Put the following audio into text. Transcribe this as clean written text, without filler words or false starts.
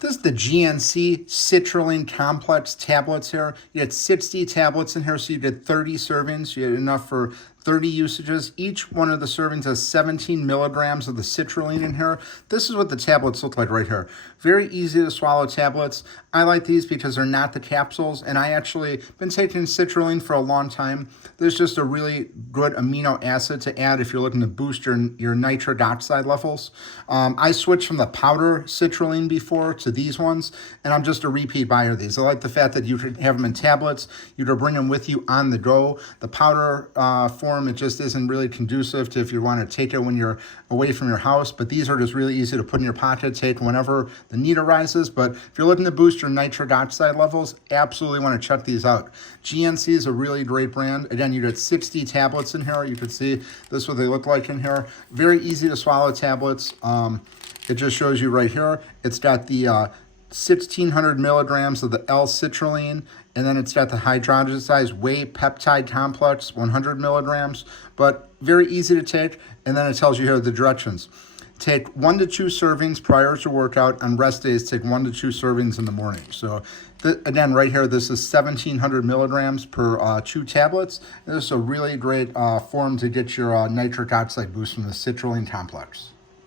This is the GNC Citrulline Complex tablets here. You had 60 tablets in here, so you did 30 servings. You had enough for 30 usages. Each one of the servings has 17 milligrams of the citrulline in here. This is what the tablets look like right here. Very easy to swallow tablets. I like these because they're not the capsules, and I actually been taking citrulline for a long time. There's just a really good amino acid to add if you're looking to boost your nitric oxide levels. I switched from the powder citrulline before to these ones, and I'm just a repeat buyer of these. I like the fact that you could have them in tablets. You could bring them with you on the go. The powder form, it just isn't really conducive to if you want to take it when you're away from your house, but these are just really easy to put in your pocket, take whenever the need arises. But if you're looking to boost your nitric oxide levels, absolutely want to check these out. GNC is a really great brand. Again, you get 60 tablets in here. You can see this is what they look like in here. Very easy to swallow tablets. It just shows you right here. It's got the 1,600 milligrams of the L-citrulline, and then it's got the hydrogenized whey peptide complex, 100 milligrams, but very easy to take. And then it tells you here the directions. Take 1 to 2 servings prior to workout. On rest days, take 1 to 2 servings in the morning. So again, right here, this is 1,700 milligrams per 2 tablets. This is a really great form to get your nitric oxide boost from the citrulline complex.